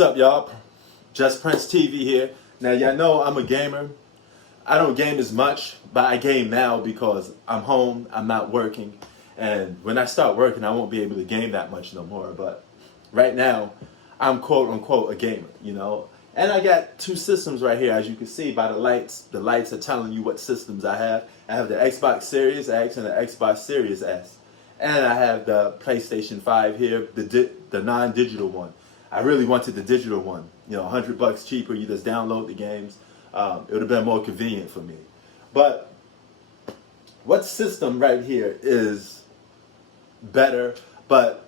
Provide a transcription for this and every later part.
What's up, y'all? Just Prince TV here. Now, y'all know I'm a gamer. I don't game as much, but I game now because I'm home, I'm not working. And when I start working, I won't be able to game that much no more. But right now, I'm quote unquote a gamer, you know? And I got two systems right here, as you can see by the lights. The lights are telling you what systems I have. I have the Xbox Series X and the Xbox Series S. And I have the PlayStation 5 here, the non-digital one. I really wanted the digital one. You know, $100 cheaper, you just download the games. It would have been more convenient for me. But what system right here is better? But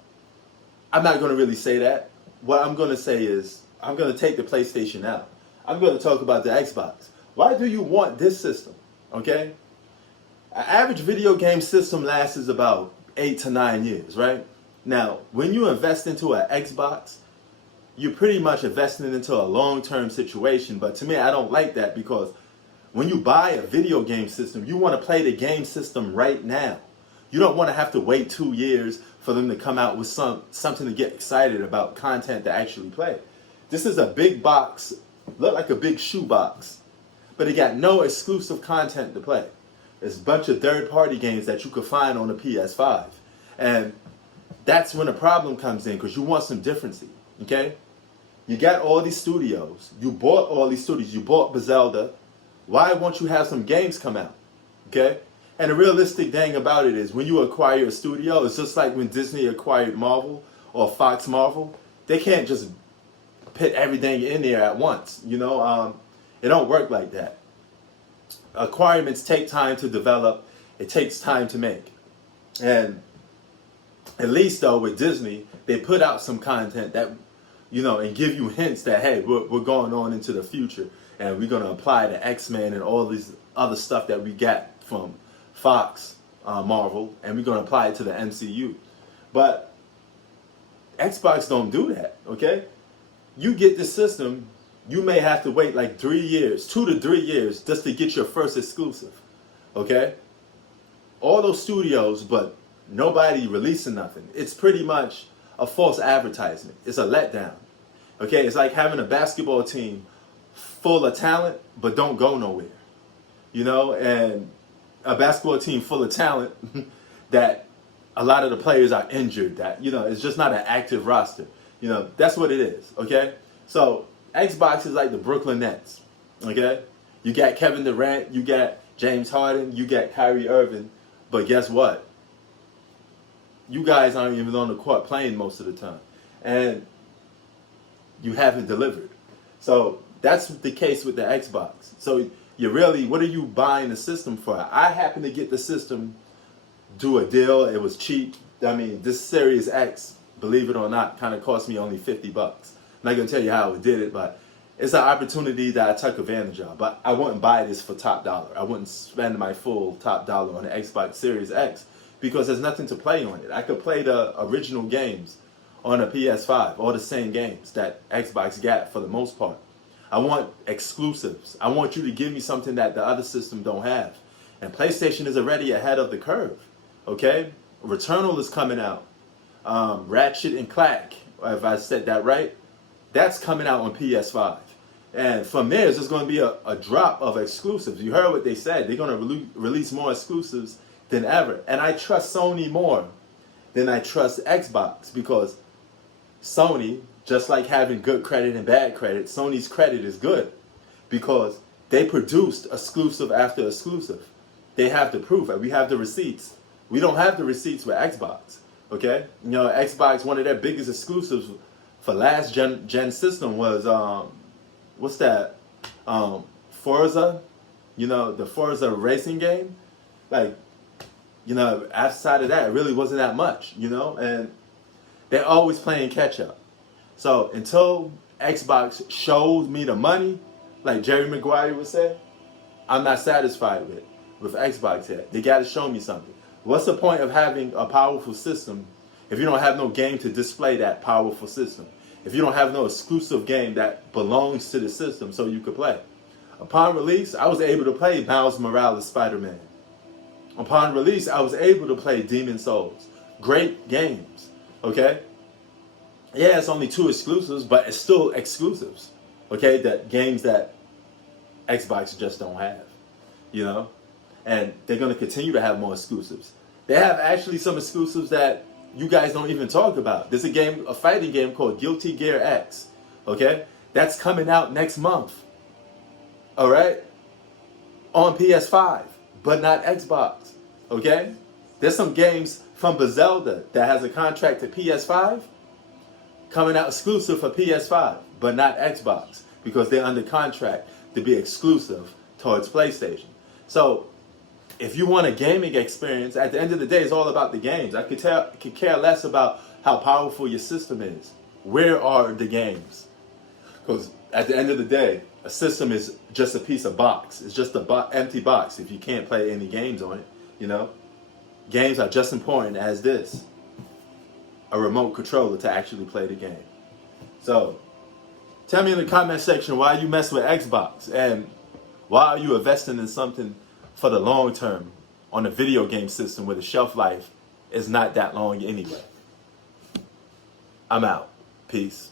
I'm not going to really say that. What I'm going to say is I'm going to take the PlayStation out. I'm going to talk about the Xbox. Why do you want this system? Okay? An average video game system lasts about 8 to 9 years, right? Now, when you invest into an Xbox, you're pretty much investing into a long-term situation. But to me, I don't like that because when you buy a video game system, you want to play the game system right now. You don't want to have to wait 2 years for them to come out with something to get excited about, content to actually play. This is a big box, look like a big shoe box, but it got no exclusive content to play. There's a bunch of third-party games that you could find on the PS5. And that's when the problem comes in, because you want some differency, okay? You got all these studios. You bought all these studios. You bought Bethesda. Why won't you have some games come out, okay? And the realistic thing about it is when you acquire a studio, it's just like when Disney acquired Marvel or Fox Marvel. They can't just put everything in there at once, you know? It don't work like that. Acquirements take time to develop. It takes time to make. And at least though with Disney, they put out some content that, you know, and give you hints that, hey, we're going on into the future and we're going to apply the X-Men and all these other stuff that we got from Fox, Marvel, and we're going to apply it to the MCU. But Xbox don't do that, okay? You get the system, you may have to wait like 3 years, 2 to 3 years, just to get your first exclusive, okay? All those studios, but nobody releasing nothing. It's pretty much a false advertisement. It's a letdown, okay? It's like having a basketball team full of talent, but don't go nowhere, you know? And a basketball team full of talent that a lot of the players are injured, that, you know, it's just not an active roster. You know, that's what it is, okay? So Xbox is like the Brooklyn Nets, okay? You got Kevin Durant, you got James Harden, you got Kyrie Irving, but guess what? You guys aren't even on the court playing most of the time, and you haven't delivered. So that's the case with the Xbox. So you really, what are you buying the system for? I happen to get the system, do a deal, it was cheap. I mean, this Series X, believe it or not, kind of cost me only $50. I'm not going to tell you how I did it, but it's an opportunity that I took advantage of. But I wouldn't buy this for top dollar. I wouldn't spend my full top dollar on the Xbox Series X because there's nothing to play on it. I could play the original games on a PS5, all the same games that Xbox got for the most part. I want exclusives. I want you to give me something that the other system don't have. And PlayStation is already ahead of the curve, okay? Returnal is coming out. Ratchet and Clank, if I said that right, that's coming out on PS5. And from there, it's just going to be a drop of exclusives. You heard what they said. They're going to release more exclusives than ever. And I trust Sony more than I trust Xbox because Sony, just like having good credit and bad credit, Sony's credit is good because they produced exclusive after exclusive. They have the proof. We have the receipts. We don't have the receipts with Xbox. Okay, you know, Xbox, one of their biggest exclusives for last gen system was what's that? Forza, you know, the Forza racing game. Like, you know, outside of that, it really wasn't that much, you know, and they're always playing catch up. So until Xbox shows me the money, like Jerry Maguire would say, I'm not satisfied with Xbox yet. They got to show me something. What's the point of having a powerful system if you don't have no game to display that powerful system? If you don't have no exclusive game that belongs to the system so you could play? Upon release, I was able to play Miles Morales Spider-Man. Upon release, I was able to play Demon's Souls. Great games, okay? Yeah, it's only 2 exclusives, but it's still exclusives. Okay, that games that Xbox just don't have, you know, and they're gonna continue to have more exclusives. They have actually some exclusives that you guys don't even talk about. There's a fighting game called Guilty Gear X. Okay, that's coming out next month. All right, on PS5, but not Xbox. Okay, there's some games from Bethesda that has a contract to PS5 coming out exclusive for PS5, but not Xbox because they're under contract to be exclusive towards PlayStation. So if you want a gaming experience, at the end of the day, it's all about the games. I could care less about how powerful your system is. Where are the games? Because at the end of the day, a system is just a piece of box. It's just an empty box if you can't play any games on it, you know? Games are just important as this, a remote controller to actually play the game. So, tell me in the comment section why you mess with Xbox and why are you investing in something for the long term on a video game system where the shelf life is not that long anyway. I'm out. Peace.